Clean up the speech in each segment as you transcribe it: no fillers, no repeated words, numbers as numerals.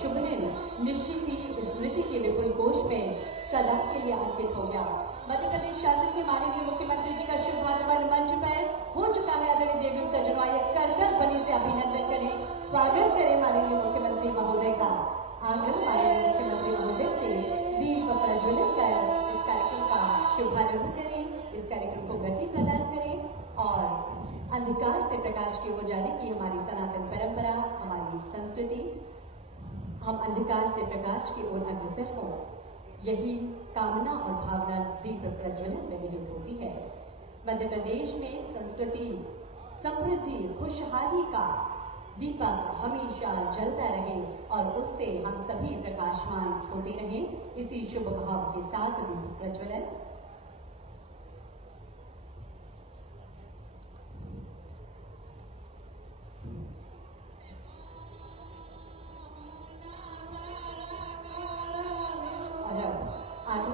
शुभ दिन निश्चित ही स्मृति के विपुल कोष में सदा के लिए अंकित हो गया। मध्य प्रदेश शासन के माननीय मुख्यमंत्री जी का शुभारंभ मंच पर हो चुका है। आदरणीय देवी सज्जनों, आइए कर बनी से अभिनंदन करें, स्वागत करें माननीय मुख्यमंत्री महोदय का। आग्रह माननीय मुख्यमंत्री महोदय से दीप प्रज्वलित कर इस कार्यक्रम का शुभारंभ करें, इस कार्यक्रम को गति प्रदान करें और अंधकार से प्रकाश की ओर जाने की हमारी सनातन परंपरा, हमारी संस्कृति, हम अंधकार से प्रकाश की ओर अग्रसर हों, यही कामना और भावना दीप प्रज्वलन में निहित होती है। मध्य प्रदेश में संस्कृति, समृद्धि, खुशहाली का दीपक हमेशा जलता रहे और उससे हम सभी प्रकाशमान होते रहें। इसी शुभ भाव के साथ दीप प्रज्वलन।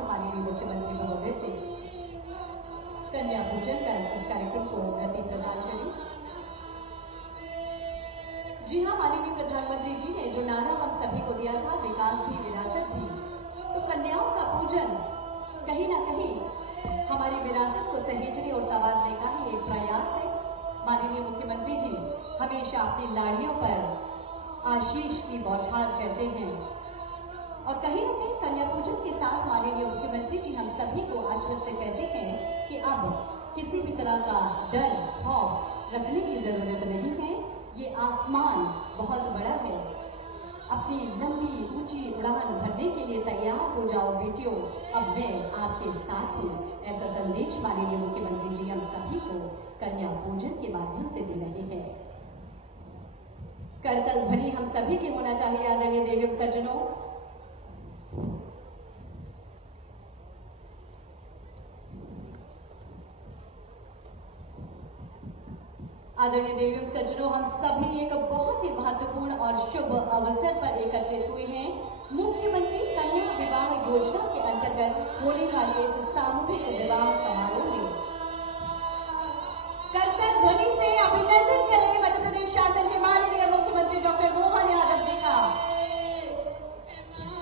माननीय मुख्यमंत्री महोदय से कन्या पूजन कर इस कार्यक्रम को गति प्रदान करें। जी हाँ, माननीय प्रधानमंत्री जी ने जो नारा हम सभी को दिया था, विकास भी विरासत भी, तो कन्याओं का पूजन कहीं ना कहीं हमारी विरासत को सहेजने और संवारने का ही एक प्रयास है। माननीय मुख्यमंत्री जी हमेशा अपनी लाड़ियों पर आशीष की बौछार करते हैं और कहीं न कहीं कन्या पूजन के साथ माननीय मुख्यमंत्री जी हम सभी को आश्वस्त कहते हैं कि अब किसी भी तरह का डर, खौफ रखने की जरूरत नहीं है। ये आसमान बहुत बड़ा है, अपनी लंबी ऊंची उड़ान भरने के लिए तैयार हो जाओ बेटियों, अब मैं आपके साथ हूँ। ऐसा संदेश माननीय मुख्यमंत्री जी हम सभी को कन्या पूजन के माध्यम से दे रहे हैं। करतल ध्वनि हम सभी के होना चाहिए। आदरणीय देवी सज्जनों, आदरणीय देवी सज्जनों, हम सभी एक बहुत ही महत्वपूर्ण और शुभ अवसर पर एकत्रित हुए हैं। मुख्यमंत्री कन्या विवाह योजना के अंतर्गत होने वाले इस सामूहिक विवाह समारोह में करतल ध्वनि से अभिनंदन करें मध्य प्रदेश शासन के माननीय मुख्यमंत्री डॉक्टर मोहन यादव जी का।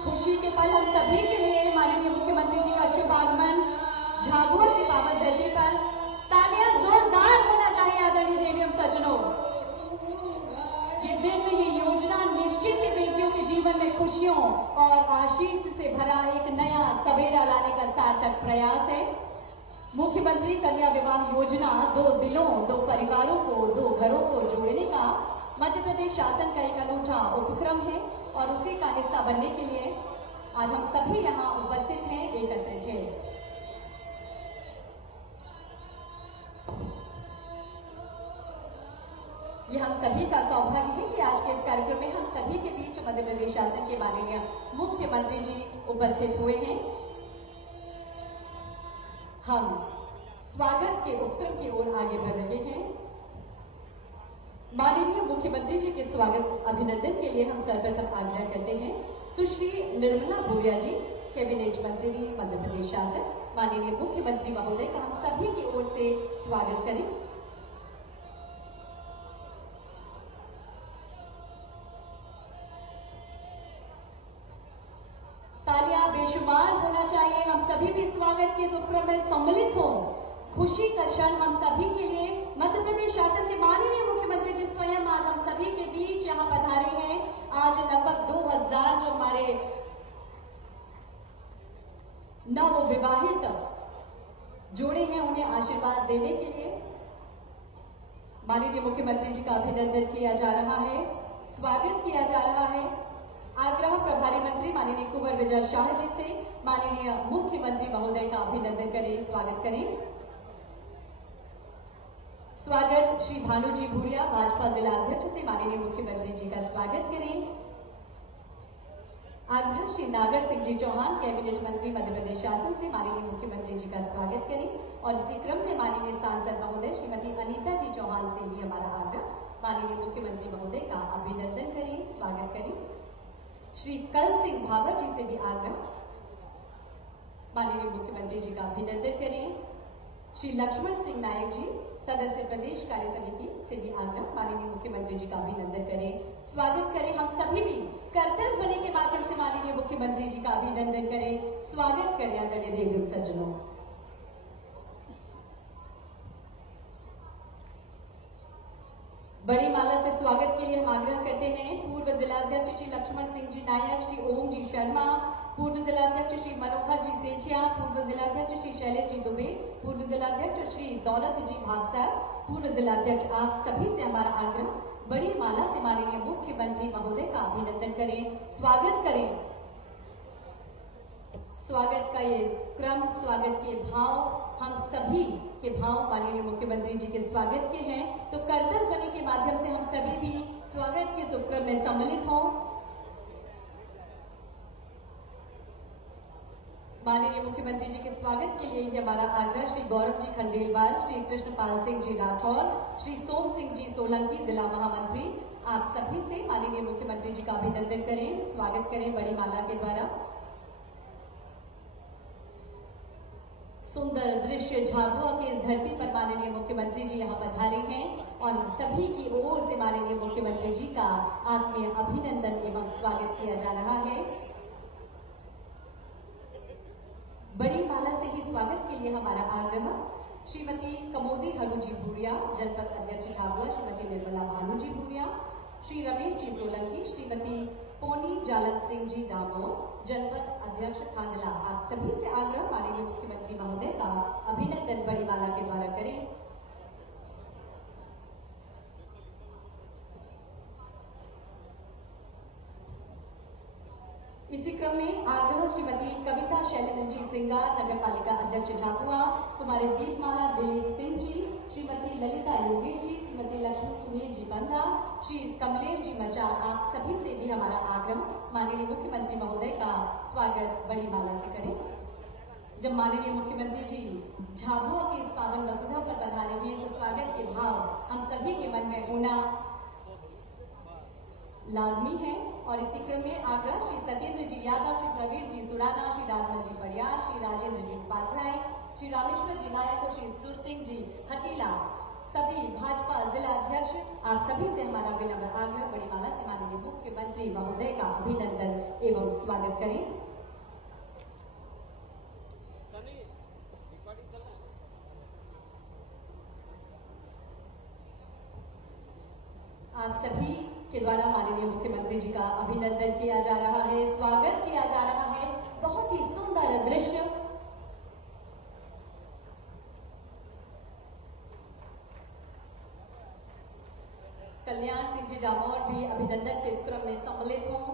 खुशी के पल हम सभी के लिए माननीय मुख्यमंत्री जी का शुभ आगमन झाबुआ की पावन धरती पर। तालियां जोरदार होना चाहिए आदरणीय देवियों सज्जनों। ये दिन, ये योजना निश्चित ही बेटियों के जीवन में खुशियों और आशीष से भरा एक नया सवेरा लाने का सार्थक प्रयास है। मुख्यमंत्री कन्या विवाह योजना दो दिलों, दो परिवारों को, दो घरों को जोड़ने का मध्य प्रदेश शासन का एक अनूठा उपक्रम है और उसी का हिस्सा बनने के लिए आज हम सभी यहाँ उपस्थित हैं, एकत्रित हैं। ये हम सभी का सौभाग्य है कि आज के इस कार्यक्रम में हम सभी के बीच मध्य प्रदेश शासन के माननीय मुख्यमंत्री जी उपस्थित हुए हैं। हम स्वागत के उपक्रम की ओर आगे बढ़ रहे हैं। माननीय मुख्यमंत्री जी के स्वागत अभिनंदन के लिए हम सर्वप्रथम आग्रह करते हैं सुश्री निर्मला भूरिया जी, कैबिनेट मंत्री मध्य प्रदेश शासन, माननीय मुख्यमंत्री महोदय का हम सभी की ओर से स्वागत करें। तालियां बेशुमार होना चाहिए। हम सभी भी स्वागत के इस उपक्रम में सम्मिलित हों। खुशी का क्षण हम सभी के लिए। मध्य प्रदेश शासन के माननीय मुख्यमंत्री जी स्वयं आज हम सभी के बीच यहाँ पधारे हैं। आज लगभग 2000 जो हमारे नवविवाहित जोड़े हैं, उन्हें आशीर्वाद देने के लिए माननीय मुख्यमंत्री जी का अभिनंदन किया जा रहा है, स्वागत किया जा रहा है। आग्रह प्रभारी मंत्री माननीय कुंवर विजय शाह जी से माननीय मुख्यमंत्री महोदय का अभिनंदन करें, स्वागत करें। स्वागत श्री भानु जी भूरिया, भाजपा जिला अध्यक्ष से माननीय मुख्यमंत्री जी का स्वागत करें। आग्रह श्री नागर सिंह जी चौहान, कैबिनेट मंत्री मध्य प्रदेश शासन से माननीय मुख्यमंत्री जी का स्वागत करें और इसी क्रम में माननीय सांसद महोदय श्रीमती अनीता जी चौहान से भी हमारा आग्रह माननीय मुख्यमंत्री महोदय का अभिनंदन करें, स्वागत करें। श्री कल सिंह भावर जी से भी आग्रह माननीय मुख्यमंत्री जी का अभिनंदन करें। श्री लक्ष्मण सिंह नायक जी, सदस्य प्रदेश कार्य समिति से भी आग्रह, माननीय मुख्यमंत्री जी का अभिनंदन करें, स्वागत करें। हम सभी भी करतल ध्वनि के माध्यम से माननीय मुख्यमंत्री जी का अभिनंदन करें, स्वागत करें आदरणीय देवी सज्जनों। बड़ी माला से स्वागत के लिए हम आग्रह करते हैं पूर्व जिलाध्यक्ष श्री लक्ष्मण सिंह जी नायक, श्री ओम जी शर्मा, पूर्व जिलाध्यक्ष श्री मनोहर जी सेठिया, पूर्व जिलाध्यक्ष श्री शैलेश जी दुबे, पूर्व जिलाध्यक्ष श्री दौलत जी भावसार, पूर्व जिलाध्यक्ष, आप सभी से हमारा आग्रह, बड़ी माला से माननीय मुख्यमंत्री महोदय का अभिनंदन करें, स्वागत करें। स्वागत का ये क्रम, स्वागत के भाव, हम सभी के भाव माननीय मुख्यमंत्री जी के स्वागत के हैं, तो करतल ध्वनि के माध्यम से हम सभी भी स्वागत के शुभक्रम में सम्मिलित हों। माननीय मुख्यमंत्री जी के स्वागत के लिए हमारा आग्रह, श्री गौरव जी खंडेलवाल, श्री कृष्णपाल सिंह जी राठौर, श्री सोम सिंह जी सोलंकी, जिला महामंत्री, आप सभी से माननीय मुख्यमंत्री जी का अभिनंदन करें, स्वागत करें बड़ी माला के द्वारा। सुंदर दृश्य झाबुआ की इस धरती पर माननीय मुख्यमंत्री जी यहाँ पधारे हैं और सभी की ओर से माननीय मुख्यमंत्री जी का आत्मीय अभिनंदन एवं स्वागत किया जा रहा है। बड़ी माला से ही स्वागत के लिए हमारा आग्रह, श्रीमती कमोदी हनु जी भूरिया, जनपद अध्यक्ष झाबुआ, श्रीमती निर्मला भानु जी भूरिया, श्री रमेश जी सोलंकी, श्रीमती पोनी जालक सिंह जी दामोह, जनपद अध्यक्ष थांदला, आप सभी से आग्रह, माननीय मुख्यमंत्री महोदय का अभिनंदन बड़ी माला के द्वारा करें। इसी क्रम में आग्रह, श्रीमती कविता शैलेंद्र जी सिंगार, नगर पालिका अध्यक्ष झाबुआ, कुमारी दीपमाला दिलीप सिंह जी, श्रीमती ललिता योगेश जी, श्रीमती लक्ष्मी सुनील जी बंधा, श्री कमलेश जी मचार, आप सभी से भी हमारा आग्रह, माननीय मुख्यमंत्री महोदय का स्वागत बड़ी माला से करें। जब माननीय मुख्यमंत्री जी झाबुआ की इस पावन वसुधा पर पधारे हैं तो स्वागत के भाव हम सभी के मन में होना लाजमी है। और इसी क्रम में आग्रह, श्री सत्येंद्र जी यादव, श्री प्रवीण जी सुराना, श्री राजमल जी पड़ियार, श्री राजेंद्र जी उपाध्याय, श्री रामेश्वर जी नायक, श्री सुर सिंह जी हटीला, सभी भाजपा जिला अध्यक्ष, आप सभी से हमारा विनम्र आग्रह, बड़ी माला से माननीय मुख्यमंत्री महोदय का अभिनंदन एवं स्वागत करें। आप सभी के द्वारा माननीय मुख्यमंत्री जी का अभिनंदन किया जा रहा है, स्वागत किया जा रहा है। बहुत ही सुंदर दृश्य। कल्याण सिंह जी डामोर भी अभिनंदन के इस क्रम में सम्मिलित हों।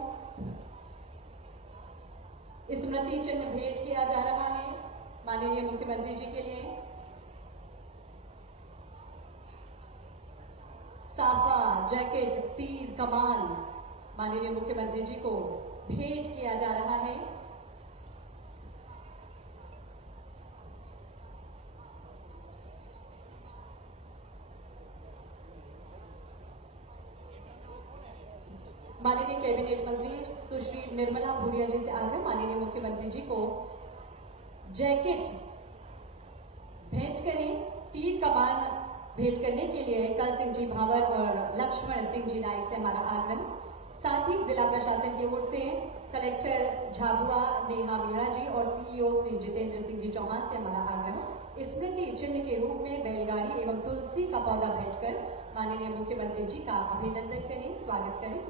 स्मृति चिन्ह भेंट किया जा रहा है माननीय मुख्यमंत्री जी के लिए। साफा, जैकेट, तीर, कमान माननीय मुख्यमंत्री जी को भेंट किया जा रहा है। माननीय कैबिनेट मंत्री सुश्री निर्मला भूरिया जी से आग्रह, माननीय मुख्यमंत्री जी को जैकेट भेंट करें, तीर कमान भेंट करने के लिए कल सिंह जी भावर और लक्ष्मण सिंह जी नायक से हमारा आग्रह। साथ ही जिला प्रशासन की ओर से कलेक्टर झाबुआ नेहा मीणा जी और सीईओ श्री जितेंद्र सिंह जी चौहान से हमारा आग्रह, स्मृति चिन्ह के रूप में बैलगाड़ी एवं तुलसी का पौधा भेंटकर माननीय मुख्यमंत्री जी का अभिनंदन करें, स्वागत करें।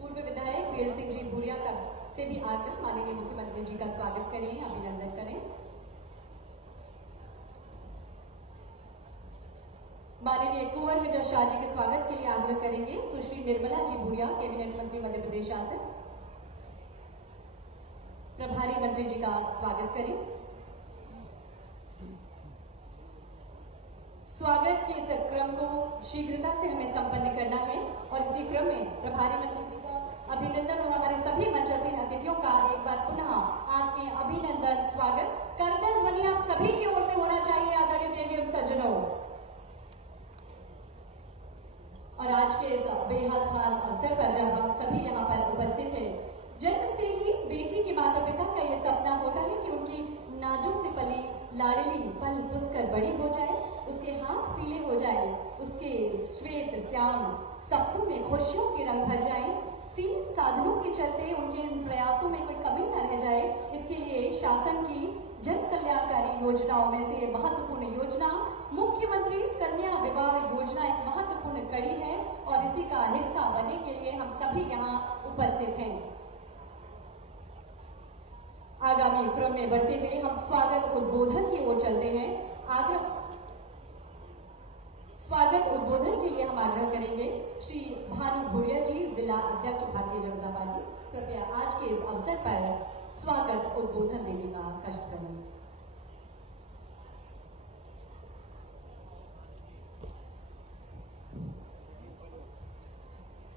पूर्व विधायक वीर सिंह जी भूरिया का से भी आग्रह, माननीय मुख्यमंत्री जी का स्वागत करें, अभिनंदन करें। माननीय कुंवर विजय शाह जी के स्वागत के लिए आग्रह करेंगे सुश्री निर्मला जी भूरिया, कैबिनेट मंत्री मध्य प्रदेश शासन, प्रभारी मंत्री जी का स्वागत करें। स्वागत के इस क्रम को शीघ्रता से हमें संपन्न करना है और इसी क्रम में प्रभारी मंत्री जी का अभिनंदन और हमारे सभी मंचासीन अतिथियों का एक बार पुनः आत्मीय अभिनंदन, स्वागत। करतल ध्वनि आप सभी की ओर से होना चाहिए आदरणीय देवी एवं सज्जनों। और आज के इस बेहद खास अवसर पर जब हम सभी यहाँ पर उपस्थित हैं, जन्म से ही बेटी के माता पिता का ये सपना होता है कि उनकी नाजों से पली लाडली पल पुसकर बड़ी हो जाए, उसके हाथ पीले हो जाए, उसके श्वेत श्याम सपनों में खुशियों के रंग भर जाए। सीमित साधनों के चलते उनके इन प्रयासों में कोई कमी न रह जाए, इसके लिए शासन की जन कल्याणकारी योजनाओं में से महत्वपूर्ण योजना मुख्यमंत्री कन्या विवाह योजना एक महत्वपूर्ण कड़ी है और इसी का हिस्सा बनने के लिए हम सभी यहाँ उपस्थित हैं। आगामी क्रम में बढ़ते हुए हम स्वागत उद्बोधन की ओर चलते हैं। स्वागत उद्बोधन के लिए हम आग्रह करेंगे श्री भानु भूरिया जी, जिला अध्यक्ष भारतीय जनता पार्टी। कृपया आज के इस अवसर पर स्वागत उद्बोधन देने का कष्ट करें।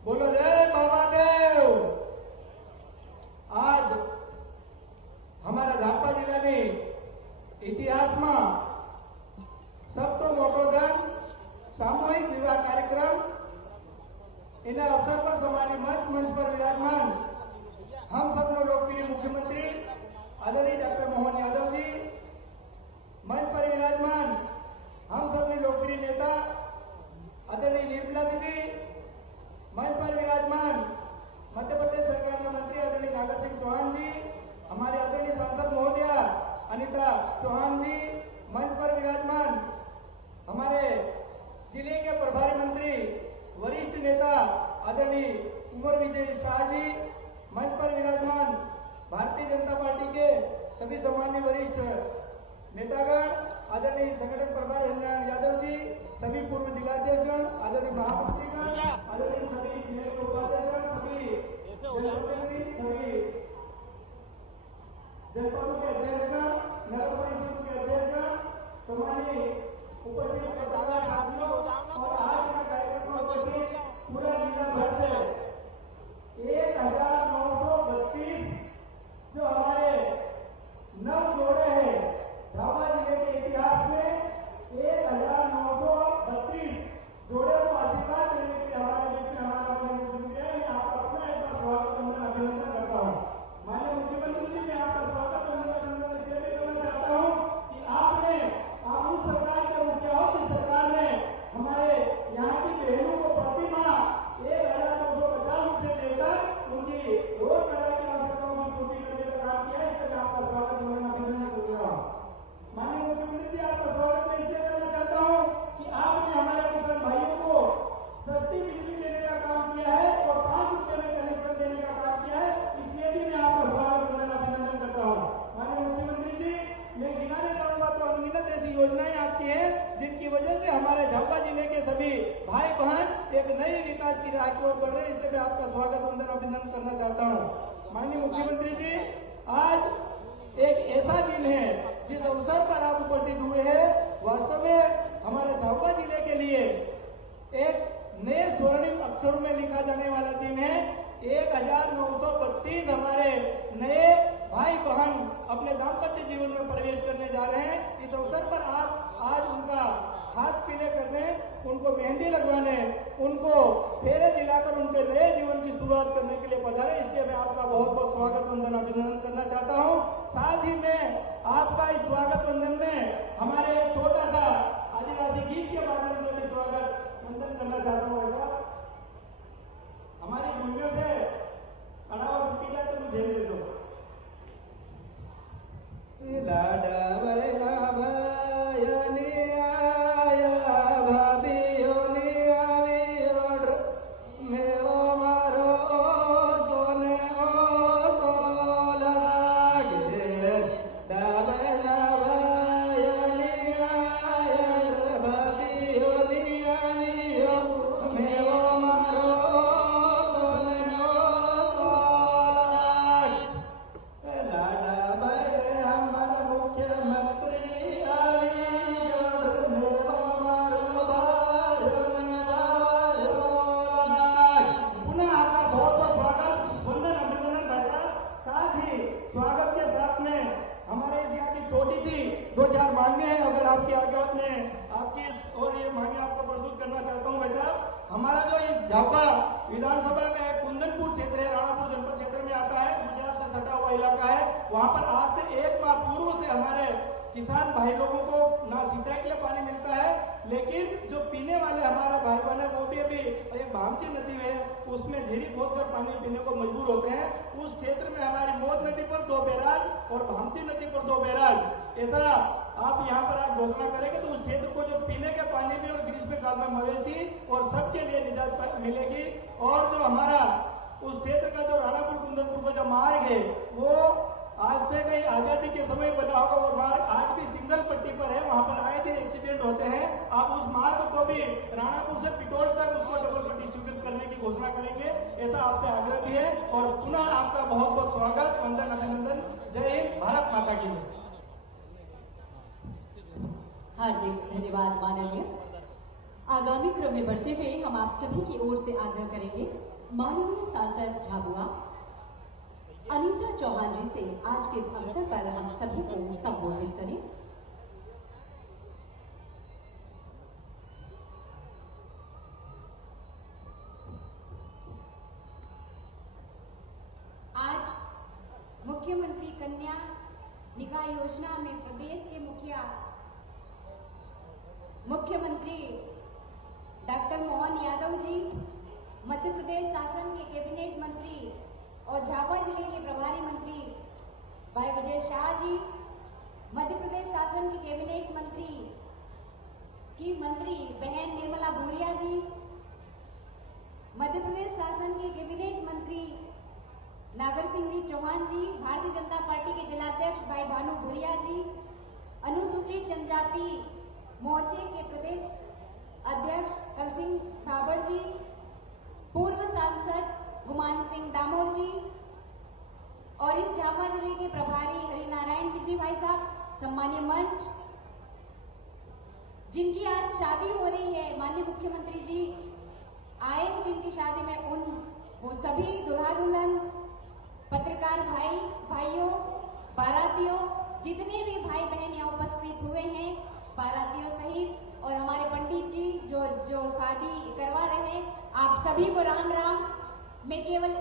बोलो जय बाबा देव। आज हमारा झापा जिला ने इतिहास में सब तो मोटो धन सामूहिक विवाह कार्यक्रम इन्हें अवसर पर समानी मंच पर विराजमान हम सब लोकप्रिय मुख्यमंत्री आदरणीय डॉक्टर मोहन यादव जी, मंच पर विराजमान हम सब लोकप्रिय नेता आदरणीय निर्मला दीदी, मंच पर विराजमान मध्य प्रदेश सरकार के मंत्री आदरणीय नागर सिंह चौहान जी, हमारे आदरणीय सांसद महोदया अनिता चौहान जी, मंच पर विराजमान हमारे जिले के प्रभारी मंत्री वरिष्ठ नेता आदरणीय कुंवर विजय शाह जी, मंच पर विराजमान भारतीय जनता पार्टी के सभी सम्मान्य वरिष्ठ नेतागण आदरणीय संगठन प्रभारी हरिनारायण यादव जी, सभी पूर्व जिलाध्यक्षगण, आदरणीय महामंत्रीगण, आदरणीय सभी जिले के उपाध्यक्षगण, सभी जनप्रतिनिधि, सभी जनपदों के अध्यक्षगण, नगर परिषद के अध्यक्षगण, सम्मानित उपस्थित साथियों और आज का कार्यक्रम में उपस्थित पूरा जिला भर से 1932 जो हमारे नव जोड़े हैं झाबुआ जिले के इतिहास में 1932 जोड़े को अधिकार देने के लिए हमारे बीच में हमारा आपका अपना एक बार स्वागत अभिनंदन करता हूँ। माननीय मुख्यमंत्री जी, मैं आपका स्वागत अभिनंदन इसलिए करना चाहता हूँ कि आपने उस सरकार के मुखियाओं की सरकार ने हमारे यहाँ की बहनों को प्रति माह 1950 रुपये देकर उनकी रोजमर्रा की आवश्यकताओं की पूर्ति करने का काम किया है। इसलिए आपका स्वागत अभिनंदन करता हूँ। माननीय मुख्यमंत्री जी, आपका स्वागत मैं इसलिए करना चाहता हूँ कि आपने हमारे किसान भाइयों को सस्ती बिजली देने का काम किया है और 5 रुपये में कनेक्शन देने का काम किया है, इसलिए भी मैं आपका स्वागत अभिनंदन करता हूँ। माननीय मुख्यमंत्री जी, मैं गिनाने जाऊंगा तो अनगिनत ऐसी योजनाएं आपकी हैं जिनकी वजह से हमारे झाबुआ जिले के सभी भाई बहन एक नई विकास की राह की ओर बढ़ रहे हैं, इसलिए मैं आपका स्वागत अभिनंदन करना चाहता हूँ। माननीय मुख्यमंत्री जी, आज एक ऐसा दिन है जिस अवसर पर आप उपस्थित हुए हैं, वास्तव में हमारे झाबुआ जिले के लिए एक नए स्वर्णिम अक्षरों में लिखा जाने वाला दिन है। 1932 हमारे नए भाई बहन अपने दाम्पत्य जीवन में प्रवेश करने जा रहे हैं। इस अवसर पर आप आज उनका हाथ पीले करने, उनको मेहंदी लगवाने, उनको फेरे दिलाकर उनके नए जीवन की शुरुआत करने के लिए पधारे, इसलिए मैं आपका बहुत बहुत स्वागत वंदन अभिनंदन करना चाहता हूँ। साथ ही मैं आपका इस स्वागत वंदन में हमारे एक छोटा सा आदिवासी गीत के माध्यम से भी स्वागत वंदन करना चाहता हूँ। ऐसा हमारी भूमियों से अड़ावा टूटी जाए तो मुझे दे दो। लाडा वैला भयनी आया भाभियो नी आवी और मेरो मारो सोने ओ सोला गे दावला भयनी आया भाभियो नी आवी और मेरो मारो दो चार मांगे हैं, अगर आपकी आज्ञा में आपकी और ये मांगे आपको प्रस्तुत करना चाहता हूं। भाई साहब, हमारा जो इस झाबुआ विधानसभा का एक कुंदनपुर क्षेत्र है, राणापुर जनपद क्षेत्र में आता है, गुजरात से सटा हुआ इलाका है। वहां पर आज से 1 माह पूर्व से हमारे किसान भाई लोगों को ना सिंचाई के लिए पानी मिलता है, लेकिन जो पीने वाले हमारे भाई बहन है वो भी अभी एक भामती नदी है उसमें झीरी खोदकर पानी पीने को मजबूर होते हैं। उस क्षेत्र में हमारी मौत नदी पर 2 बैराज और भामती नदी पर 2 बैराज, ऐसा आप यहाँ पर आप घोषणा करेंगे तो उस क्षेत्र को जो पीने के पानी भी और ग्रीष्म काल में मवेशी और सबके लिए निजात मिलेगी। और जो हमारा उस क्षेत्र का जो राणापुर कुंदनपुर का जो मार्ग है वो आज से कहीं आजादी के समय बना होगा, वो मार्ग आज भी सिंगल पट्टी पर है, वहां पर आए दिन एक्सीडेंट होते हैं। आप उस मार्ग को भी राणापुर से पिटोड़ तक उसको डबल पट्टी स्वीकृत करने की घोषणा करेंगे, ऐसा आपसे आग्रह भी है। और पुनः आपका बहुत बहुत स्वागत, वंदन, अभिनंदन। जय हिंद, भारत माता की जय। हार्दिक धन्यवाद माननीय। आगामी क्रम में बढ़ते हुए हम आप सभी की ओर से आग्रह करेंगे माननीय सांसद झाबुआ अनीता चौहान जी से आज के इस अवसर पर हम सभी को संबोधित करें। आज मुख्यमंत्री कन्या निकाय योजना में प्रदेश के मुख्यमंत्री डॉक्टर मोहन यादव जी, मध्य प्रदेश शासन के कैबिनेट मंत्री और झाबुआ जिले के प्रभारी मंत्री भाई विजय शाह जी, मध्य प्रदेश शासन के कैबिनेट मंत्री की मंत्री बहन निर्मला भूरिया जी, मध्य प्रदेश शासन के कैबिनेट मंत्री नागर सिंह जी चौहान जी, भारतीय जनता पार्टी के जिलाध्यक्ष भाई भानु भूरिया जी, अनुसूचित जनजाति मोर्चे के प्रदेश अध्यक्ष कल सिंह भाबर जी, पूर्व सांसद गुमान सिंह डामोर जी और इस झाबुआ जिले के प्रभारी हरिनारायण विजय भाई साहब, सम्मानीय मंच, जिनकी आज शादी हो रही है, माननीय मुख्यमंत्री जी आए जिनकी शादी में वो सभी दुल्हा दुल्हन, पत्रकार भाई भाइयों, बारातियों, जितने भी भाई बहन यहाँ उपस्थित हुए हैं, बारातियों सहित, और हमारे पंडित जी जो शादी करवा रहे हैं, आप सभी को राम राम। मैं केवल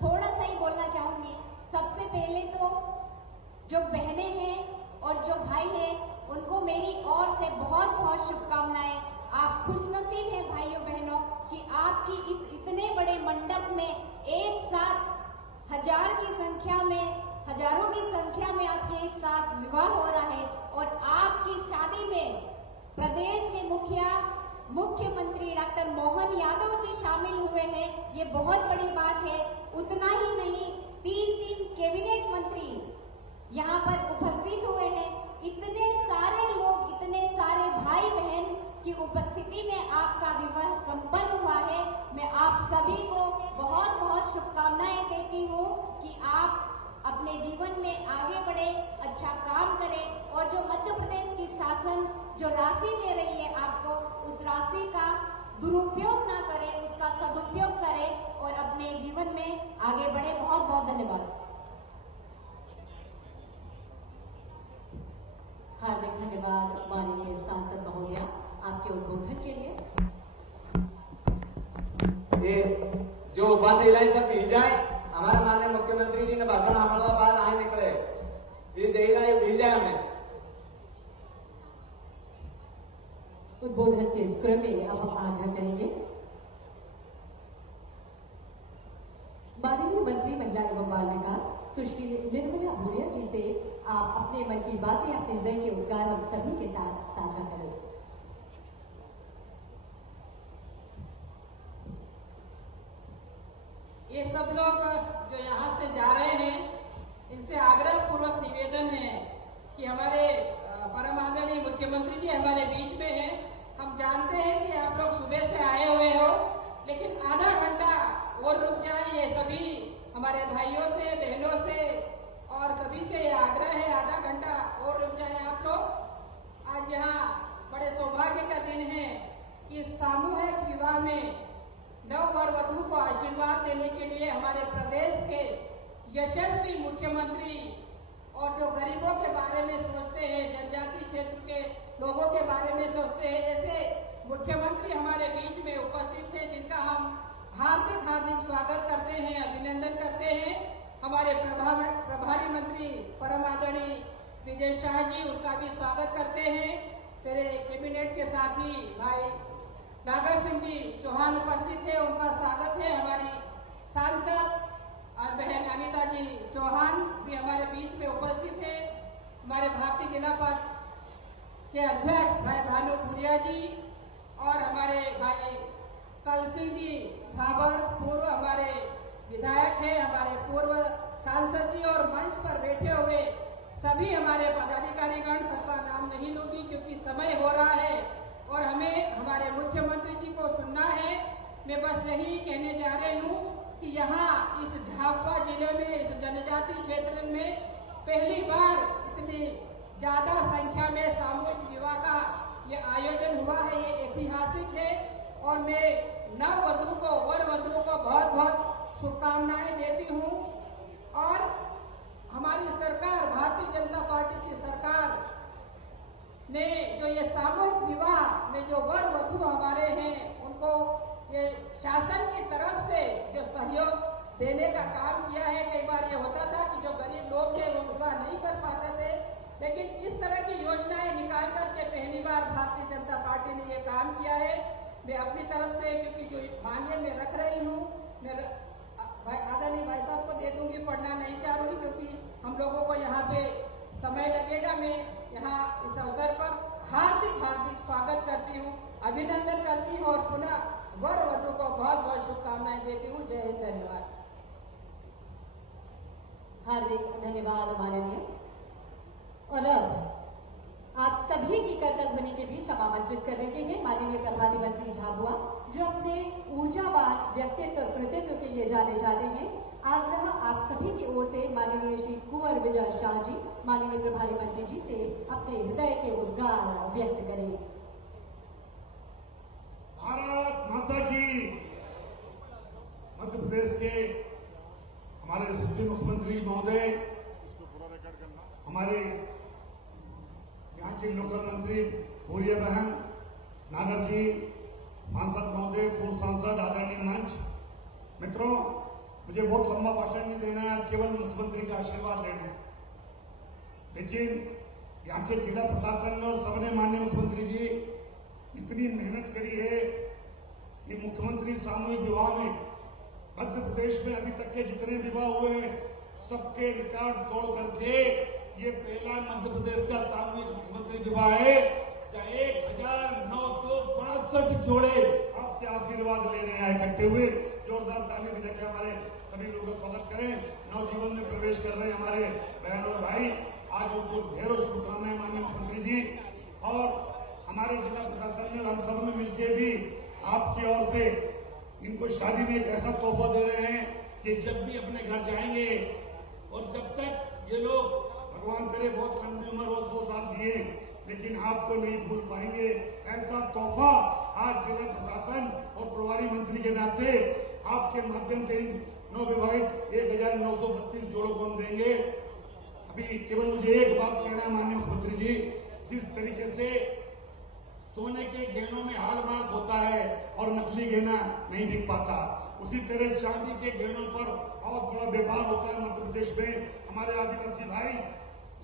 थोड़ा सा ही बोलना चाहूंगी। सबसे पहले तो जो बहनें हैं और जो भाई हैं उनको मेरी ओर से बहुत बहुत शुभकामनाएं। आप खुशनसीब हैं भाइयों बहनों कि आपकी इस इतने बड़े मंडप में एक साथ हजारों की संख्या में आपके एक साथ विवाह हो रहा है और आपकी शादी में प्रदेश के मुख्यमंत्री डॉक्टर मोहन यादव जी शामिल हुए हैं, ये बहुत बड़ी बात है। उतना ही नहीं, 3 कैबिनेट मंत्री यहाँ पर उपस्थित हुए हैं। इतने सारे लोग, इतने सारे भाई बहन की उपस्थिति में आपका विवाह संपन्न हुआ है। मैं आप सभी को बहुत बहुत शुभकामनाएं देती हूँ कि आप अपने जीवन में आगे बढ़े, अच्छा काम करें और जो मध्य प्रदेश की शासन जो राशि दे रही है आपको, उस राशि का दुरुपयोग ना करें, उसका सदुपयोग करें और अपने जीवन में आगे बढ़े। बहुत बहुत धन्यवाद। हार्दिक धन्यवाद माननीय सांसद महोदया आपके उद्बोधन के लिए। ये जो बात इलाही सब भीज जाए, हमारे माननीय मुख्यमंत्री जी ने भाषण हमारे बाद आए निकले, ये देगा ये भीज जाए हमें। उद्बोधन के इस क्रम में अब हम आग्रह करेंगे माननीय मंत्री महिला एवं बाल विकास सुश्री निर्मला भूरिया जी से आप अपने मन की बातें, अपने हृदय के उद्गार हम सभी के साथ साझा करें। ये सब लोग जो यहाँ से जा रहे हैं, इनसे आग्रह पूर्वक निवेदन है कि हमारे परम आदरणीय मुख्यमंत्री जी हमारे बीच में हैं। हम जानते हैं कि आप लोग सुबह से आए हुए हो, लेकिन आधा घंटा और रुक जाए। ये सभी हमारे भाइयों से, बहनों से और सभी से ये आग्रह है, आधा घंटा और रुक जाए आप लोग। आज यहाँ बड़े सौभाग्य का दिन है कि सामूहिक विवाह में नव वर वधू को आशीर्वाद देने के लिए हमारे प्रदेश के यशस्वी मुख्यमंत्री और जो गरीबों के बारे में सोचते हैं, जनजाति क्षेत्र के लोगों के बारे में सोचते हैं, ऐसे मुख्यमंत्री हमारे बीच में उपस्थित हैं, जिनका हम हार्दिक हार्दिक स्वागत करते हैं, अभिनंदन करते हैं। हमारे प्रभारी मंत्री परम आदरणीय विजय शाह जी, उनका भी स्वागत करते हैं। मेरे कैबिनेट के साथी भाई नागर सिंह जी चौहान उपस्थित है, उनका स्वागत है। हमारी सांसद और बहन अनिता जी चौहान भी हमारे बीच में उपस्थित है। हमारे भारतीय जनता पार्टी के अध्यक्ष भाई भानुपुरिया जी और हमारे भाई कल सिंह जी भाबर, पूर्व हमारे विधायक हैं, हमारे पूर्व सांसद जी, और मंच पर बैठे हुए सभी हमारे पदाधिकारीगण, सबका नाम नहीं लूंगी क्योंकि समय हो रहा है और हमें हमारे मुख्यमंत्री जी को सुनना है। मैं बस यही कहने जा रही हूँ कि यहाँ इस झाबुआ जिले में, इस जनजाति क्षेत्र में पहली बार इतनी ज्यादा संख्या में सामूहिक विवाह का ये आयोजन हुआ है, ये ऐतिहासिक है। और मैं नव वधु को, वर वधु को बहुत बहुत शुभकामनाएं देती हूँ। और हमारी सरकार, भारतीय जनता पार्टी की सरकार ने जो ये सामूहिक विवाह में जो वर वधु हमारे हैं, उनको ये शासन की तरफ से जो सहयोग देने का काम किया है। कई बार ये होता था कि जो गरीब लोग थे वो विवाह नहीं कर पाते थे, लेकिन इस तरह की योजनाएं निकाल करके पहली बार भारतीय जनता पार्टी ने ये काम किया है। मैं अपनी तरफ से, क्योंकि जो मांगे मैं रख रही हूँ, मैं आदरणीय भाई साहब को दे दूंगी, पढ़ना नहीं चाह रही क्योंकि हम लोगों को यहाँ पे समय लगेगा। मैं यहाँ इस अवसर पर हार्दिक हार्दिक स्वागत करती हूँ, अभिनंदन करती हूँ और पुनः वर वधु को बहुत बहुत शुभकामनाएं देती हूँ। जय हिंद, धन्यवाद। हार्दिक धन्यवाद माननीय। और अब आप सभी की करतल ध्वनि के बीच हम आमंत्रित कर रहे हैं माननीय प्रभारी मंत्री झाबुआ, जो अपने ऊर्जावान व्यक्तित्व और कृतित्व के लिए जाने जाते हैं। आग्रह आप सभी की ओर से माननीय श्री कुंवर विजय शाह जी, माननीय प्रभारी मंत्री जी से अपने हृदय के उद्गार व्यक्त करें। भारत माता की। मध्य प्रदेश के हमारे यशस्वी मुख्यमंत्री महोदय, हमारे यहाँ के लोकल मंत्री भूरिया बहन, नागर जी, सांसद महोदय, पूर्व सांसद, आदरणीय मंच, मित्रों, मुझे बहुत लंबा भाषण नहीं देना है, आज केवल मुख्यमंत्री का आशीर्वाद लेना है। लेकिन यहाँ के जिला प्रशासन और सबने, माननीय मुख्यमंत्री जी, इतनी मेहनत करी है कि मुख्यमंत्री सामूहिक विवाह में मध्य प्रदेश में अभी तक के जितने विवाह हुए सबके रिकॉर्ड तोड़ करके ये पहला मध्य प्रदेश का सामूहिक मुख्यमंत्री विवाह है, जहाँ 1962 जोड़े आपसे आशीर्वाद लेने आए इकट्ठे हुए। जोरदार ताली बजाकर हमारे सभी लोगों का स्वागत करें। नवजीवन में प्रवेश कर रहे हमारे बहन और भाई, आज उनको ढेरों शुभकामनाएं माननीय मुख्यमंत्री जी। और हमारे जिला प्रशासन में हम सब में मिलकर भी आपकी ओर से इनको शादी में एक ऐसा तोहफा दे रहे हैं कि जब भी अपने घर जाएंगे और जब तक ये लोग, भगवान करे बहुत लंबी उम्र हो, 2 साल जिए, लेकिन आपको नहीं भूल पाएंगे। ऐसा तोहफा आज जिला प्रशासन और प्रभारी मंत्री के नाते आपके माध्यम से इन नवविवाहित 1932 जोड़ों को हम देंगे। अभी केवल मुझे एक बात कहना है माननीय मुख्यमंत्री जी, जिस तरीके से सोने के गहनों में हॉलमार्क होता है और नकली गहना नहीं बिक पाता, उसी तरह चांदी के गहनों पर बहुत बड़ा व्यापार होता है मध्य प्रदेश में। हमारे आदिवासी भाई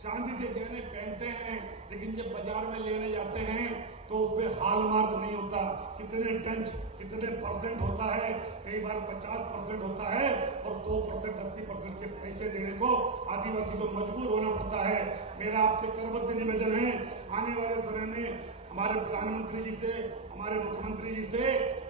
चांदी के गहने पहनते हैं, लेकिन जब बाजार में लेने जाते हैं तो उस पर हॉलमार्क नहीं होता। कितने टंच, कितने परसेंट होता है, कई बार 50% होता है और 2%, 80% के पैसे देने को आदिवासी को मजबूर होना पड़ता है। मेरा आपसे करबद्ध निवेदन है, आने वाले समय में हमारे प्रधानमंत्री जी से, हमारे मुख्यमंत्री जी से,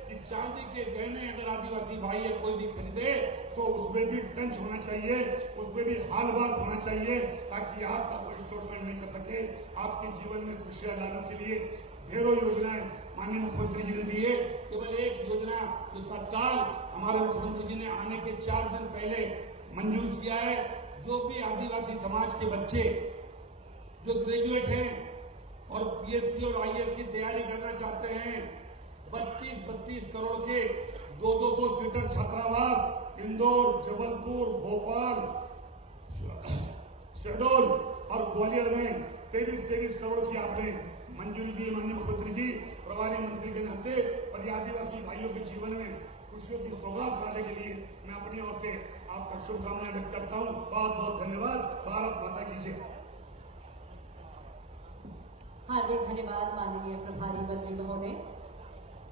कि चांदी के गहने अगर आदिवासी भाई या कोई भी खरीदे तो उसमें भी टंच होना चाहिए, उसमें भी हॉलमार्क होना चाहिए, ताकि आपका कोई शोषण नहीं कर सके। आपके जीवन में खुशियां लाने के लिए ढेरों योजनाएं माननीय मुख्यमंत्री जी ने दी है। केवल एक योजना जो तत्काल हमारे मुख्यमंत्री जी ने आने के 4 दिन पहले मंजूर किया है, जो भी आदिवासी समाज के बच्चे जो ग्रेजुएट हैं और पीएचडी और आईएएस की तैयारी करना चाहते हैं, 32 करोड़ के 200 सीटर छात्रावास इंदौर, जबलपुर, भोपाल, शहडोल और ग्वालियर में 23 करोड़ की आपने मंजूरी दी। माननीय मुख्यमंत्री जी, प्रभारी मंत्री के नाते और आदिवासी भाइयों के जीवन में खुशियों की सौगात लाने के लिए मैं अपनी ओर से आपका शुभकामनाएं व्यक्त करता हूं। बहुत बहुत धन्यवाद। भारत माता की जय। हार्दिक धन्यवाद माननीय प्रभारी मंत्री महोदय।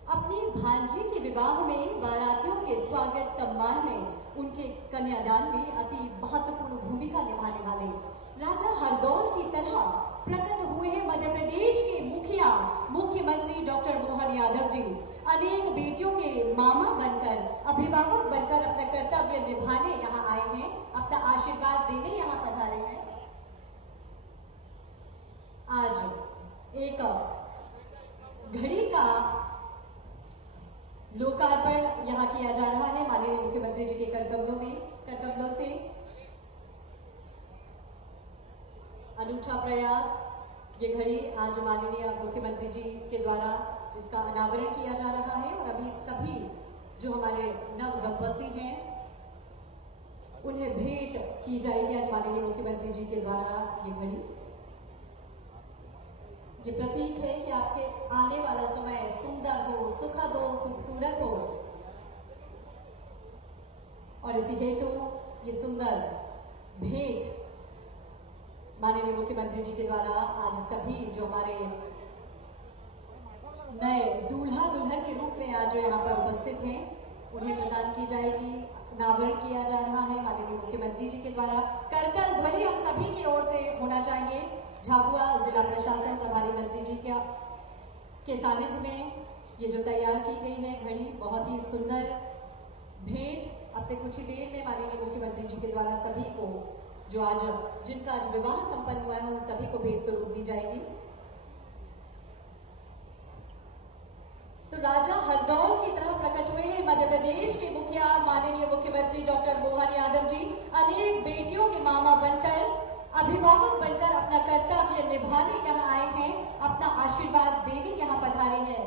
अपनी भांजी के विवाह में बारातियों के स्वागत सम्मान में उनके कन्यादान में अति महत्वपूर्ण भूमिका निभाने वाले राजा हरदौल की तरह प्रकट हुए हैं मध्य प्रदेश के मुखिया मुख्यमंत्री डॉक्टर मोहन यादव जी। अनेक बेटियों के मामा बनकर, अभिभावक बनकर अपना कर्तव्य निभाने यहाँ आए हैं, अपना आशीर्वाद देने यहाँ पधारे हैं। आज एक घड़ी का लोकार्पण यहाँ किया जा रहा है माननीय मुख्यमंत्री जी के करकमलों से। अनूठा प्रयास, ये घड़ी आज माननीय मुख्यमंत्री जी के द्वारा इसका अनावरण किया जा रहा है और अभी सभी जो हमारे नव दंपति हैं उन्हें भेंट की जाएगी आज माननीय मुख्यमंत्री जी के द्वारा। ये घड़ी ये प्रतीक है कि आपके आने वाला समय सुंदर हो, सुखद हो, खूबसूरत हो और इसी हेतु ये सुंदर भेंट माननीय मुख्यमंत्री जी के द्वारा आज सभी जो हमारे नए दूल्हा दुल्हन के रूप में आज जो यहाँ पर उपस्थित हैं उन्हें प्रदान की जाएगी। अनावरण किया जा रहा है माननीय मुख्यमंत्री जी के द्वारा। करकल ध्वनि हम सभी की ओर से होना चाहिए। झाबुआ जिला प्रशासन प्रभारी मंत्री जी के सानिध्य में ये जो तैयार की गई है घड़ी, बहुत ही सुंदर भेंट अब से कुछ ही देर में माननीय मुख्यमंत्री जी के द्वारा सभी को जो आज जिनका आज विवाह संपन्न हुआ है उन सभी को भेंट स्वरूप दी जाएगी। तो राजा हरदौल की तरह प्रकट हुए हैं मध्य प्रदेश के मुखिया माननीय मुख्यमंत्री डॉक्टर मोहन यादव जी। अनेक बेटियों के मामा बनकर, अभिभावक बनकर अपना कर्तव्य निभाने यहाँ आए हैं, अपना आशीर्वाद देने यहाँ पधारे हैं।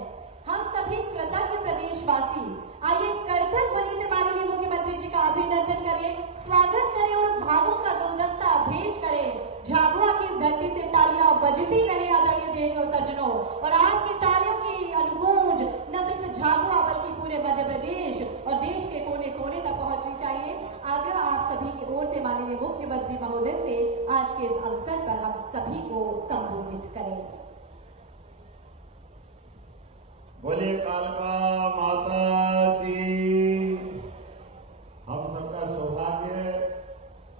हम सभी कृतज्ञ प्रदेशवासी आइए करतल ध्वनि से माननीय मुख्यमंत्री जी का अभिनंदन करें, स्वागत करें और भावों का गुलदस्ता भेंट करें। झाबुआ की इस धरती से तालियां बजती रहे आदरणीय देवियों और सज्जनों, और आपकी तालियों की अनुगूंज न सिर्फ झाबुआ बल्कि पूरे मध्य प्रदेश और देश के कोने कोने तक पहुंचनी चाहिए। आग्रह आप सभी की ओर से माननीय मुख्यमंत्री महोदय से आज के इस अवसर पर हम सभी को संबोधित करें। बोले कालका माता की। हम सबका सौभाग्य है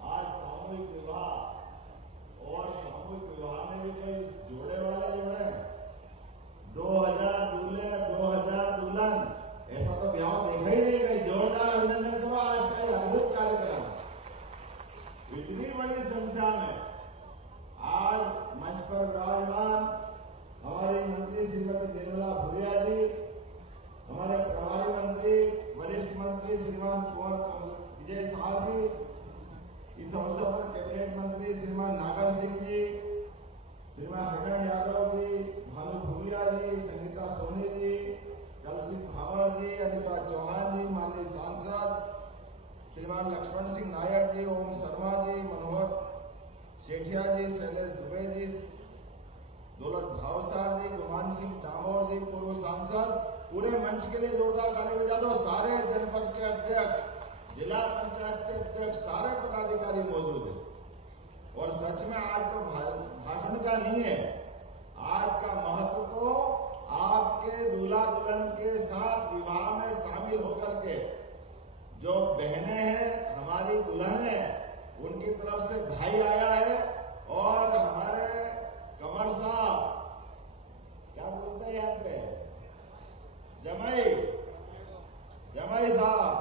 आज सामूहिक विवाह, और सामूहिक विवाह में भी कोई जोड़े वाले जो है 2000 दूल्हे 2000 दुल्हन, ऐसा तो ब्याह देखा ही नहीं। गई जोरदार अभिनंदन करो आज का ये अद्भुत कार्यक्रम। इतनी बड़ी संख्या में आज मंच पर विराजमान हमारी मंत्री श्रीमती निर्मला भूरिया जी, हमारे प्रभारी मंत्री वरिष्ठ मंत्री श्रीमान कुंवर विजय शाह जी, इस अवसर पर कैबिनेट मंत्री श्रीमान नागर सिंह जी, श्रीमान हिरण यादव जी, भानु भूरिया जी, संगीता सोनी जी, कलसिंह भावर जी, अनिता चौहान जी, माननीय सांसद श्रीमान लक्ष्मण सिंह नायक जी, ओम शर्मा जी, मनोहर सेठिया जी, शैलेश दुबे जी, दौलत भावसार जी, गुमान सिंह डामोर जी, पूर्व सांसद, पूरे मंच के लिए जोरदार ताली बजा दो। सारे जनपद के अध्यक्ष, जिला पंचायत के अध्यक्ष, सारे पदाधिकारी मौजूद हैं। और सच में आज तो भाषण का नहीं है, आज का महत्व तो आपके दूल्हा दुल्हन के साथ विवाह में शामिल होकर के जो बहनें हैं, हमारी दुल्हन है, उनकी तरफ से भाई आया है और हमारे कमर साहब क्या बोलते हैं यहाँ पे, जमाई साहब,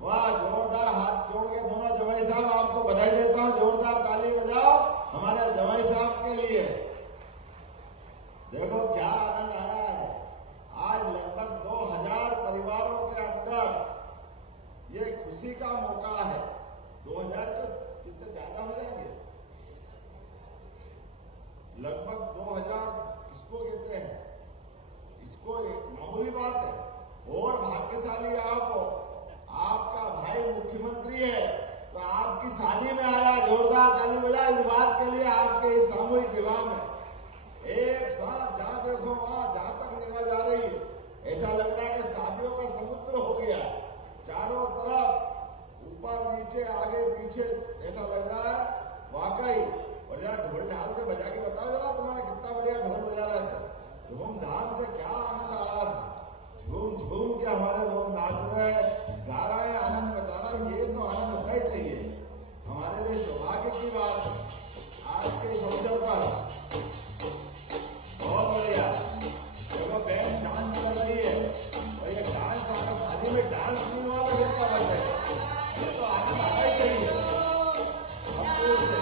वाह, जोरदार हाथ जोड़ के दोनों जमाई साहब आपको बधाई देता हूँ। जोरदार ताली बजाओ हमारे जमाई साहब के लिए। देखो क्या आनंद आया है। आज लगभग 2000 परिवारों के अंदर ये खुशी का मौका है। 2000 तो कितने ज्यादा हो जाएंगे, लगभग 2000 इसको कहते हैं, इसको एक मामूली बात है। और भाग्यशाली आप, आपका भाई मुख्यमंत्री है, तो आपकी शादी में आया, जोरदार ताली बजा इस बात के लिए, आपके इस सामूहिक विवाह में एक साथ जहां देखो वहां, जहां तक निगाह जा रही है, ऐसा लग रहा है कि शादियों का समुद्र हो गया, चारों तरफ ऊपर नीचे आगे पीछे, ऐसा लग रहा है वाकई। और जरा ढोल ढाल से बजा के बताओ जरा, तुम्हारे कितना बढ़िया ढोल बजा रहे थे, धूमधाम से क्या आनंद आ रहा था, झूम झूम के हमारे लोग नाच रहे, गा रहे हैं, आनंद बता रहा है। ये तो आनंद होना ही चाहिए, हमारे लिए सौभाग्य की बात है आज के इस अवसर पर। बहुत बढ़िया, चलो बैंड डांस कर रही है, और ये डांस आना, शादी में डांस नहीं हुआ तो कितना बच है, ये तो आनंद आना ही चाहिए हमको उसे।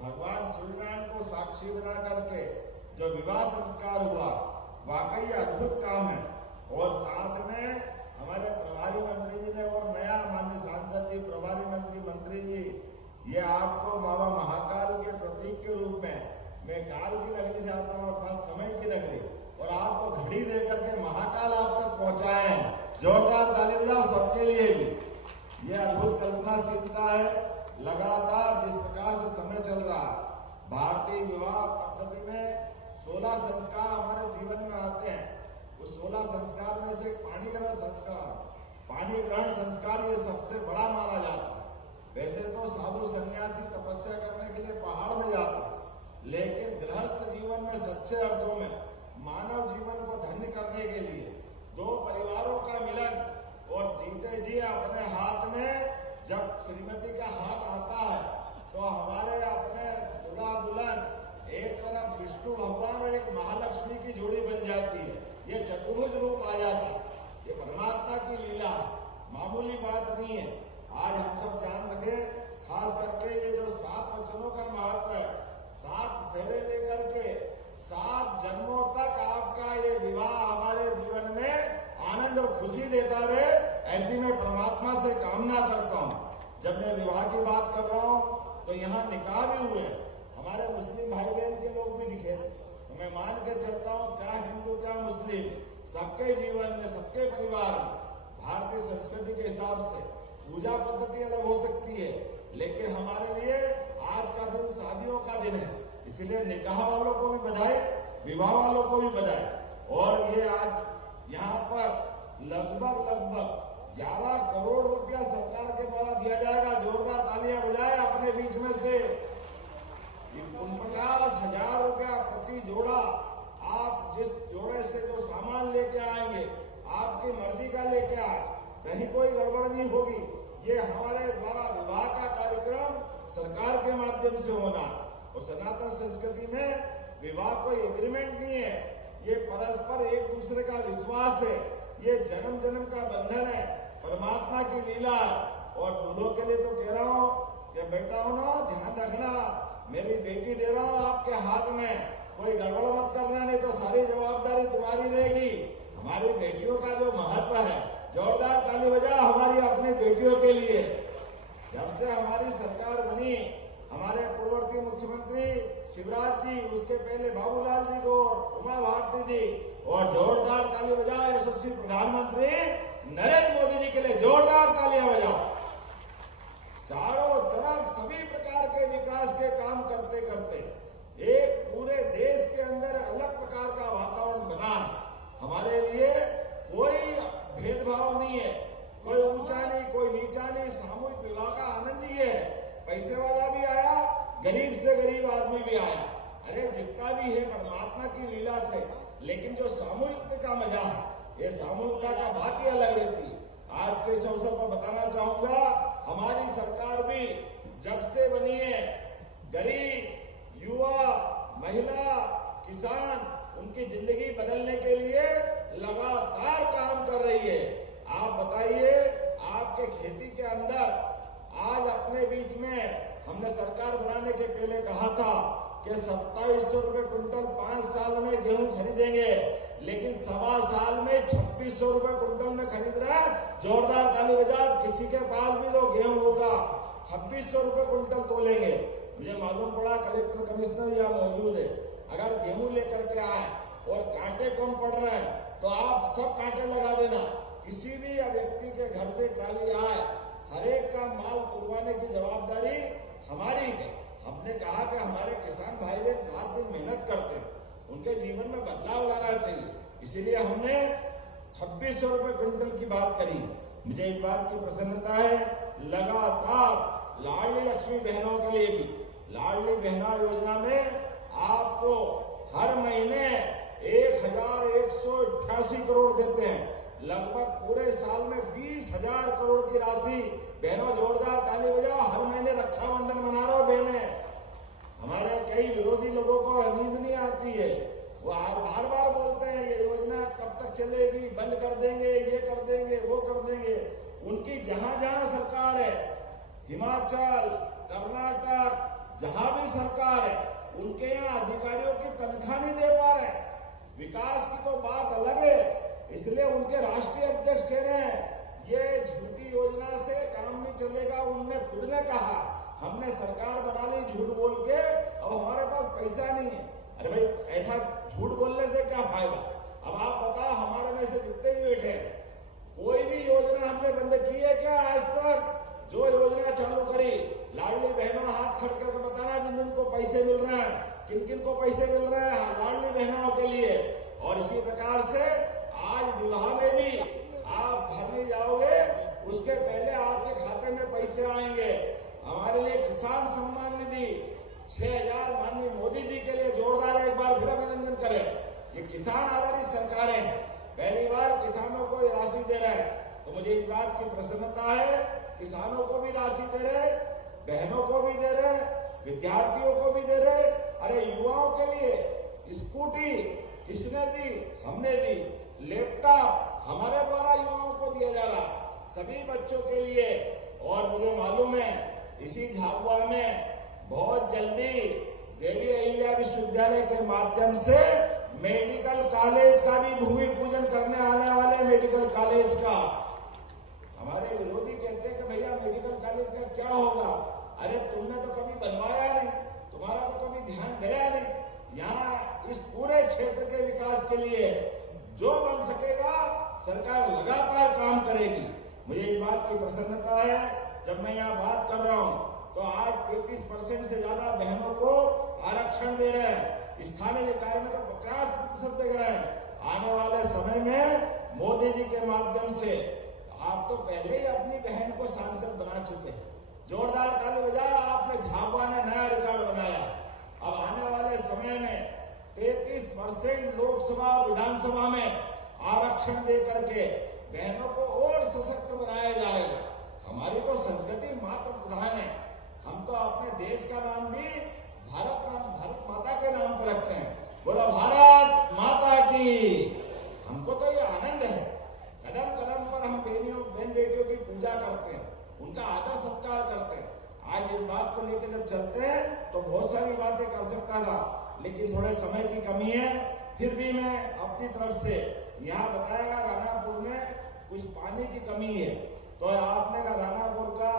भगवान सूर्यनारायण को साक्षी बना करके जो विवाह संस्कार हुआ, वाकई अद्भुत काम है। और साथ में हमारे प्रभारी मंत्री जी ने और नया माननीय सांसद जी, प्रभारी मंत्री जी, ये आपको बाबा महाकाल के प्रतीक के रूप में, मैं काल की नगरी से आता हूँ अर्थात समय की नगरी, और आपको घड़ी देकर के महाकाल आप तक पहुंचाए हैं। जोरदार ताली बजाओ सबके लिए भी। ये अद्भुत कल्पनाशीलता है। लगातार जिस प्रकार से समय चल रहा है, भारतीय विवाह पद्धति में 16 संस्कार हमारे जीवन में आते हैं। उस 16 संस्कार में से पाणी ग्रहण संस्कार, पाणी ग्रहण संस्कार ये सबसे बड़ा माना जाता है। वैसे तो साधु सन्यासी तपस्या करने के लिए पहाड़ में जाते हैं, लेकिन गृहस्थ जीवन में सच्चे अर्थों में मानव जीवन को धन्य करने के लिए दो परिवारों का मिलन, और जीते जी अपने हाथ में जब श्रीमती का हाथ आता है तो हमारे अपने दूल्हा दुल्हन एक तरफ विष्णु भगवान और एक महालक्ष्मी की जोड़ी बन जाती है। ये चतुर्भुज रूप आ जाता है। ये परमात्मा की लीला है, मामूली बात नहीं है। आज हम सब जान रखें, खास करके ये जो 7 वचनों का महत्व है, 7 फेरे लेकर के 7 जन्मों तक आपका ये विवाह हमारे जीवन में आनंद और खुशी देता रहे, ऐसी मैं परमात्मा से कामना करता हूँ। जब मैं विवाह की बात कर रहा हूँ तो यहाँ निकाह भी हुए, हमारे मुस्लिम भाई बहन के लोग भी दिखे, तो मैं मान के चलता हूँ क्या हिंदू क्या मुस्लिम, सबके जीवन में, सबके परिवार में भारतीय संस्कृति के हिसाब से पूजा पद्धति अलग हो सकती है, लेकिन हमारे लिए आज का दिन शादियों का दिन है। इसलिए निकाह वालों को भी बधाई, विवाह वालों को भी बधाई। और ये आज यहाँ पर लगभग 11 करोड़ रुपया सरकार के द्वारा दिया जाएगा। जोरदार तालियां बजाए अपने बीच में से। 49,000 रुपया प्रति जोड़ा। आप जिस जोड़े से जो सामान लेके आएंगे, आपकी मर्जी का लेके आए, कहीं कोई गड़बड़ नहीं होगी। ये हमारे द्वारा विवाह का कार्यक्रम सरकार के माध्यम से होना। और सनातन संस्कृति में विवाह कोई एग्रीमेंट नहीं है, ये परस्पर एक दूसरे का विश्वास है, ये जन्म जन्म का बंधन है, परमात्मा की लीला। और दूल्हों के लिए तो कह रहा हूँ कि बेटा हो ना, ध्यान रखना, मेरी बेटी दे रहा हूँ आपके हाथ में, कोई गड़बड़ मत करना, नहीं तो सारी जवाबदारी तुम्हारी रहेगी। हमारी बेटियों का जो महत्व है, जोरदार ताली बजा हमारी अपनी बेटियों के लिए। जब से हमारी सरकार बनी, हमारे पूर्ववर्ती मुख्यमंत्री शिवराज जी, उसके पहले बाबूलाल जी को, उमा भारती जी, और जोरदार ताली बजाओ यशस्वी प्रधानमंत्री नरेंद्र मोदी जी के लिए। जोरदार तालियां बजाओ। चारों तरफ सभी प्रकार के विकास के काम करते करते एक पूरे देश के अंदर अलग प्रकार का वातावरण बना। हमारे लिए कोई भेदभाव नहीं है, कोई ऊंचा नहीं, कोई नीचा नहीं। सामूहिक विवाह का आनंद ही है, पैसे वाला भी आया, गरीब से गरीब आदमी भी आया, अरे जितना भी है परमात्मा की लीला से। लेकिन जो सामूहिकता का मजा है, ये सामूहिकता का बात ही अलग रहती है। आज के इस अवसर पर बताना चाहूंगा, हमारी सरकार भी जब से बनी है, गरीब, युवा, महिला, किसान, उनकी जिंदगी बदलने के लिए लगातार काम कर रही है। आप बताइए, आपके खेती के अंदर आज अपने बीच में हमने सरकार बनाने के पहले कहा था कि 2700 रुपए क्विंटल 5 साल में गेहूं खरीदेंगे, लेकिन 1.25 साल में 2600 रुपए कुंटल में खरीद रहा है। जोरदार ताली बजा। किसी के पास भी तो गेहूं होगा 2600 रुपए कुंटल तोलेंगे। मुझे मालूम पड़ा कलेक्टर कमिश्नर यहाँ मौजूद है, अगर गेहूं लेकर के आए और कांटे कम पड़ रहे हैं तो आप सब कांटे लगा देना। किसी भी व्यक्ति के घर से ट्राली आए, हर एक का माल तुलवाने की जवाबदारी हमारी है। हमने कहा कि हमारे किसान भाई लोग रात दिन मेहनत करते हैं, उनके जीवन में बदलाव लाना चाहिए, इसीलिए हमने 2600 रुपए क्विंटल की बात करी। मुझे इस बात की प्रसन्नता है, लगातार लाडली लक्ष्मी बहनों के लिए भी लाडली बहना योजना में आपको हर महीने 1188 करोड़ देते हैं। लगभग पूरे साल में 20,000 करोड़ की राशि। बहनों जोरदार ताली बजाओ। हर महीने रक्षाबंधन मना रहे हो बहने। हमारे कई विरोधी लोगों को नींद नहीं आती है, वो बार बार बोलते हैं ये योजना कब तक चलेगी, बंद कर देंगे, ये कर देंगे, वो कर देंगे। उनकी जहां जहां सरकार है, हिमाचल, कर्नाटक, जहां भी सरकार है, उनके यहाँ अधिकारियों की तनख्वाह नहीं दे पा रहे। विकास की तो बात अलग है, इसलिए उनके राष्ट्रीय अध्यक्ष कह रहे हैं ये झूठी योजना से काम नहीं चलेगा। उनने खुद ने कहा हमने सरकार बना ली झूठ बोल के, अब हमारे पास पैसा नहीं है। अरे भाई, ऐसा झूठ बोलने से क्या फायदा? अब आप बताओ, हमारे में से जितने भी बैठे हैं, कोई भी योजना हमने बंद की है क्या आज तक? जो योजना चालू करी, लाडली बहनों हाथ खड़ करके बताना जिन जिन को पैसे मिल रहे हैं, किन किन को पैसे मिल रहे हैं लाडली बहनों के लिए। और इसी प्रकार से आज विवाह में भी आप घर नहीं जाओगे, उसके पहले आपके खाते में पैसे आएंगे। हमारे लिए किसान सम्मान निधि 6,000 माननीय मोदी जी के लिए जोरदार एक बार फिर अभिनंदन करें। ये किसान आधारित सरकारें पहली बार किसानों को राशि दे रहे हैं, तो मुझे इस बात की प्रसन्नता है। किसानों को भी राशि दे रहे, बहनों को भी दे रहे, विद्यार्थियों को भी दे रहे। अरे युवाओं के लिए स्कूटी किसने दी? हमने दी। लैपटॉप हमारे द्वारा युवाओं को दिया जा रहा, सभी बच्चों के लिए। और मुझे मालूम है इसी झाबुआ में बहुत जल्दी देवी अहिल्या विश्वविद्यालय के माध्यम से मेडिकल कॉलेज का भी भूमि पूजन करने आने वाले। मेडिकल कॉलेज का हमारे विरोधी कहते हैं कि भैया मेडिकल कॉलेज का क्या होगा? अरे तुमने तो कभी बनवाया नहीं, तुम्हारा तो कभी ध्यान गया नहीं। यहाँ इस पूरे क्षेत्र के विकास के लिए जो बन सकेगा सरकार लगातार काम करेगी। मुझे इस बात की प्रसन्नता है, जब मैं यहाँ बात कर रहा हूँ तो आज 35% से ज्यादा बहनों को आरक्षण दे रहे हैं। स्थानीय निकाय में तो 50% दे रहे हैं। आने वाले समय में मोदी जी के माध्यम से आप तो पहले ही अपनी बहन को सांसद बना चुके हैं। जोरदार ताली बजाओ, आपने झाबुआ ने नया रिकॉर्ड बनाया। अब आने वाले समय में 33% लोकसभा और विधानसभा में आरक्षण दे करके बहनों को और सशक्त बनाया जाएगा। हमारी तो संस्कृति मातृ प्रधान है। हम तो अपने देश का नाम भी भारत माता के नाम पर रखते हैं। बोलो भारत माता की। हमको तो ये आनंद है, कदम कदम पर हम बहन बेटियों की पूजा करते हैं, उनका आदर सत्कार करते हैं। आज इस बात को लेकर जब चलते हैं तो बहुत सारी बातें कर सकता था, लेकिन थोड़े समय की कमी है। फिर भी मैं अपनी तरफ से यहाँ बताया रानापुर में कुछ पानी की कमी है, तो आपने कहा रानापुर का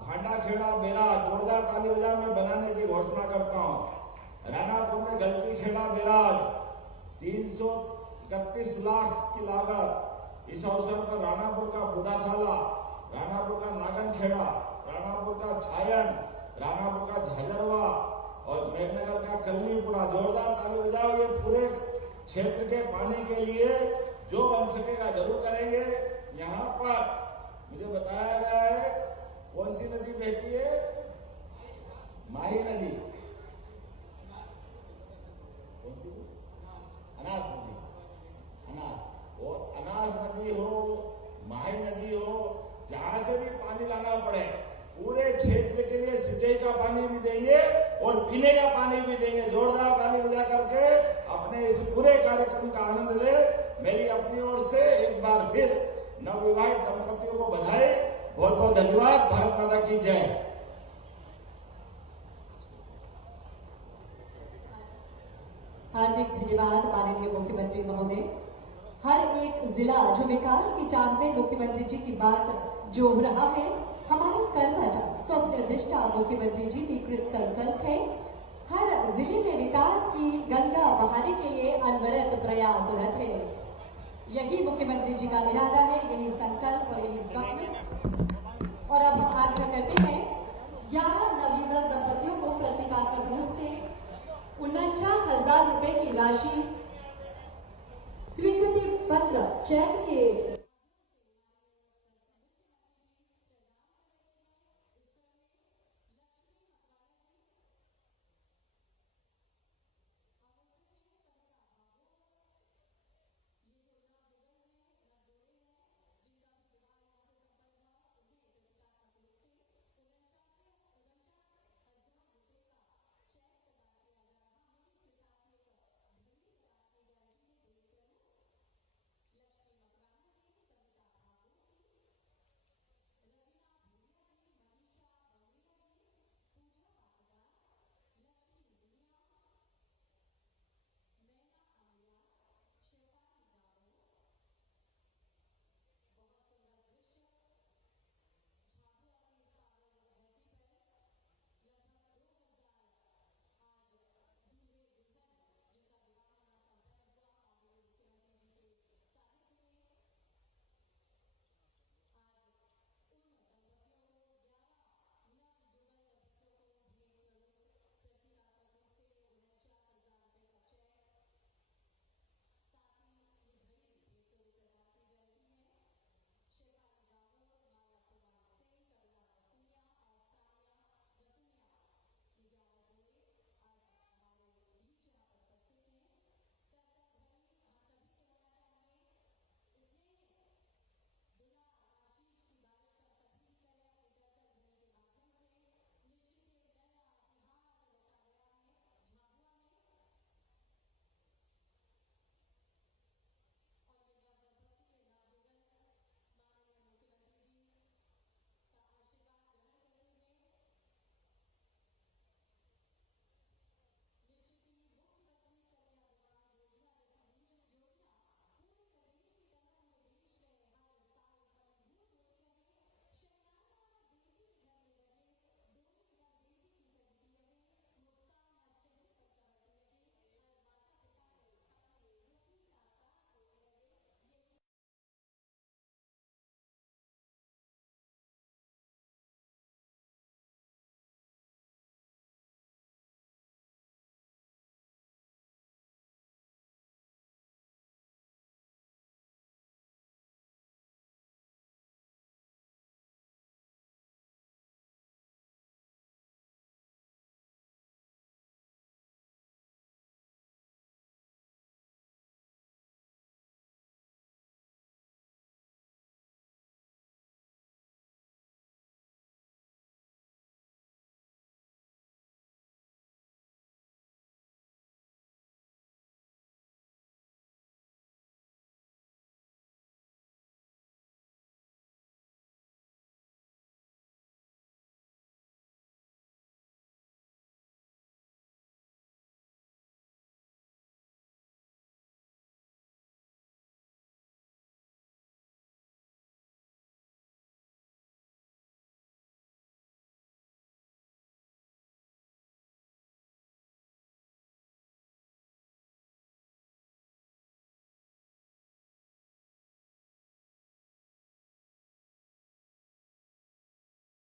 भांडा खेड़ा बैराज जोरदार ताली बजा में बनाने की घोषणा करता हूँ। रानापुर में गलती खेड़ा बैराज 331 लाख की लागत। इस अवसर पर रानापुर का बुदासाला, रानापुर का नागन खेड़ा, रानापुर का छायन, रानापुर का झाझरवा और मेघनगर का कल्लीपुरा। जोरदार ताली बजाओ। ये पूरे क्षेत्र के पानी के लिए जो बन सकेगा जरूर करेंगे। यहाँ पर मुझे बताया गया है कौन सी नदी बहती है? माही नदी। कौन सी? अनास नदी। अनास और अनास नदी हो, माही नदी हो, जहां से भी पानी लाना पड़े पूरे क्षेत्र के लिए सिंचाई का पानी भी देंगे और पीने का पानी भी देंगे। जोरदार ताली बजा करके अपने इस पूरे कार्यक्रम का आनंद ले। मेरी अपनी ओर से एक बार फिर नवविवाहित दंपतियों को बधाई। बहुत बहुत धन्यवाद। भारत माता की जय। हार्दिक धन्यवाद माननीय मुख्यमंत्री महोदय। हर एक जिला जो विकास की चांद में मुख्यमंत्री जी की बात जोड़ रहा है, हमारे कर्मठ स्वप्न निष्ठा मुख्यमंत्री जी भी कृत संकल्प है। हर जिले में विकास की गंगा बहाने के लिए अनवरत प्रयासरत है। यही मुख्यमंत्री जी का इरादा है, यही संकल्प और यही स्वप्न। और अब हम आग्रह करते हैं 11 नवयुवक दंपतियों को प्रतीकात्मक रूप से 49,000 रुपए की राशि स्वीकृति पत्र चेक के